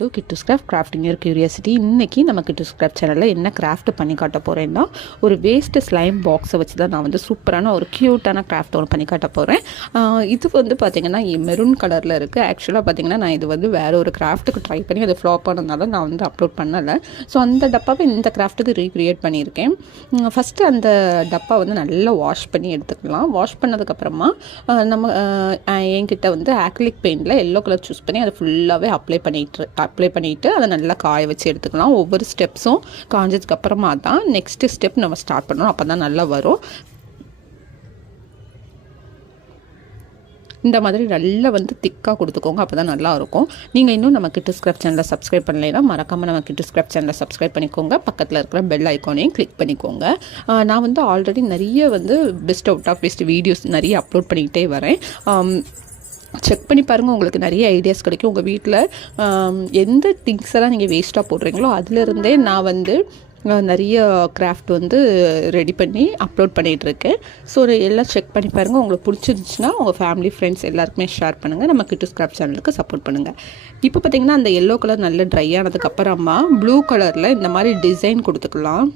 To kiddos crafting your curiosity. இன்றைக்கி நம்ம Kittus craft சேனலில் என்ன கிராஃப்ட் பண்ணி காட்ட போகிறேன்னா, ஒரு வேஸ்ட்டு ஸ்லைம் பாக்ஸை வச்சு தான் நான் வந்து சூப்பரான ஒரு க்யூட்டான கிராஃப்ட் ஒன்று பண்ணி காட்ட போகிறேன். இது வந்து பார்த்திங்கன்னா மெரூன் கலரில் இருக்குது. ஆக்சுவலாக பார்த்திங்கன்னா நான் இது வந்து வேறு ஒரு கிராஃப்ட்டுக்கு ட்ரை பண்ணி அது ஃப்ளாப் ஆனதுனால நான் வந்து அப்லோட் பண்ணலை. ஸோ அந்த டப்பாவை இந்த கிராஃப்ட்டுக்கு ரீக்ரியேட் பண்ணியிருக்கேன். ஃபஸ்ட்டு அந்த டப்பா வந்து நல்லா வாஷ் பண்ணி எடுத்துக்கலாம். வாஷ் பண்ணதுக்கப்புறமா நம்ம என்கிட்ட வந்து ஆக்ரிலிக் பெயிண்டில் எல்லோ கலர் சூஸ் பண்ணி அதை ஃபுல்லாகவே அப்ளை பண்ணிவிட்டு அதை நல்லா காய வச்சு எடுத்துக்கலாம். ஒவ்வொரு ஸ்டெப்ஸும் காஞ்சதுக்கு அப்புறமா தான் நெக்ஸ்ட்டு ஸ்டெப் நம்ம ஸ்டார்ட் பண்ணணும். அப்போ தான் நல்லா வரும். இந்த மாதிரி நல்லா வந்து திக்காக கொடுத்துக்கோங்க, அப்போ தான் நல்லாயிருக்கும். நீங்கள் இன்னும் நம்ம கிட்டூஸ் கிராஃப்ட் சேனலில் சப்ஸ்கிரைப் பண்ணலைன்னா மறக்காமல் நம்ம கிட்டூஸ் கிராஃப்ட் சேனலில் சப்ஸ்கிரைப் பண்ணிக்கோங்க. பக்கத்தில் இருக்கிற பெல் ஐக்கானையும் கிளிக் பண்ணிக்கோங்க. நான் வந்து ஆல்ரெடி நிறைய வந்து best out of waste videos நிறைய அப்லோட் பண்ணிக்கிட்டே வரேன். செக் பண்ணி பாருங்கள், உங்களுக்கு நிறைய ஐடியாஸ் கிடைக்கும். உங்கள் வீட்டில் எந்த திங்ஸ் எல்லாம் நீங்கள் வேஸ்ட்டாக போடுறீங்களோ அதிலிருந்தே நான் வந்து நிறைய கிராஃப்ட் வந்து ரெடி பண்ணி அப்லோட் பண்ணிகிட்ருக்கேன். ஸோ எல்லாம் செக் பண்ணி பாருங்கள். உங்களுக்கு பிடிச்சிருந்துச்சுன்னா உங்கள் ஃபேமிலி ஃப்ரெண்ட்ஸ் எல்லாருக்குமே ஷேர் பண்ணுங்கள். நம்ம கிட்டூஸ் கிராஃப்ட் சேனலுக்கு சப்போர்ட் பண்ணுங்கள். இப்போ பார்த்திங்கன்னா அந்த எல்லோ கலர் நல்ல ட்ரை ஆனதுக்கப்புறமா ப்ளூ கலரில் இந்த மாதிரி டிசைன் கொடுத்துக்கலாம்.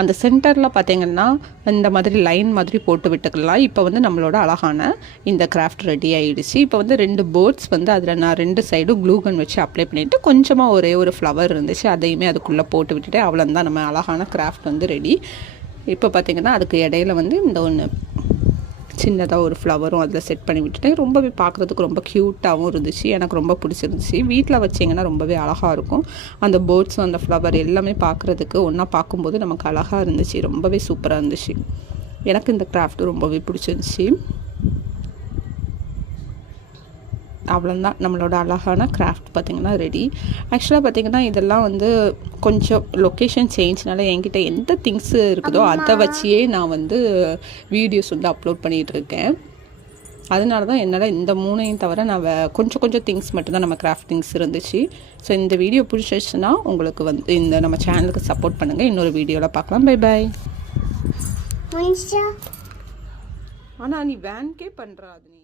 அந்த சென்டரில் பார்த்திங்கன்னா இந்த மாதிரி லைன் மாதிரி போட்டு விட்டுக்கலாம். இப்போ வந்து நம்மளோட அழகான இந்த கிராஃப்ட் ரெடி ஆகிடுச்சு. இப்போ வந்து 2 பேர்ட்ஸ் வந்து அதில் நான் 2 சைடும் க்ளூ கன் வச்சு அப்ளை பண்ணிவிட்டு கொஞ்சமாக ஒரே ஒரு ஃப்ளவர் இருந்துச்சு, அதையுமே அதுக்குள்ளே போட்டு விட்டுட்டு அவ்வளோதான் நம்ம அழகான கிராஃப்ட் வந்து ரெடி. இப்போ பார்த்திங்கன்னா அதுக்கு இடையில வந்து இந்த ஒன்று சின்னதாக ஒரு ஃப்ளவரும் அதில் செட் பண்ணி விட்டுட்டேன். ரொம்பவே பார்க்குறதுக்கு ரொம்ப க்யூட்டாகவும் இருந்துச்சு. எனக்கு ரொம்ப பிடிச்சிருந்துச்சு. வீட்டில் வச்சிங்கன்னா ரொம்பவே அழகாக இருக்கும். அந்த பேர்ட்ஸும் அந்த ஃப்ளவர் எல்லாமே பார்க்குறதுக்கு ஒன்றா பார்க்கும்போது நமக்கு அழகாக இருந்துச்சு. ரொம்பவே சூப்பராக இருந்துச்சு. எனக்கு இந்த கிராஃப்ட்டு ரொம்பவே பிடிச்சிருந்துச்சி. அவ்வளோதான் நம்மளோட அழகான கிராஃப்ட் பார்த்திங்கன்னா ரெடி. ஆக்சுவலாக பார்த்திங்கன்னா இதெல்லாம் வந்து கொஞ்சம் லொக்கேஷன் சேஞ்ச்னால என்கிட்ட எந்த திங்ஸு இருக்குதோ அதை வச்சியே நான் வந்து வீடியோஸ் வந்து அப்லோட் பண்ணிகிட்ருக்கேன். அதனால தான் என்னால் இந்த 3ஐயும் தவிர நான் கொஞ்சம் திங்ஸ் மட்டும்தான் நம்ம கிராஃப்ட் திங்ஸ் இருந்துச்சு. ஸோ இந்த வீடியோ பிடிச்சிச்சுன்னா உங்களுக்கு வந்து இந்த நம்ம சேனலுக்கு சப்போர்ட் பண்ணுங்கள். இன்னொரு வீடியோவில் பார்க்கலாம். Bye bye. ஆனால் நீ வேன்கே பண்ணுறா அது நீ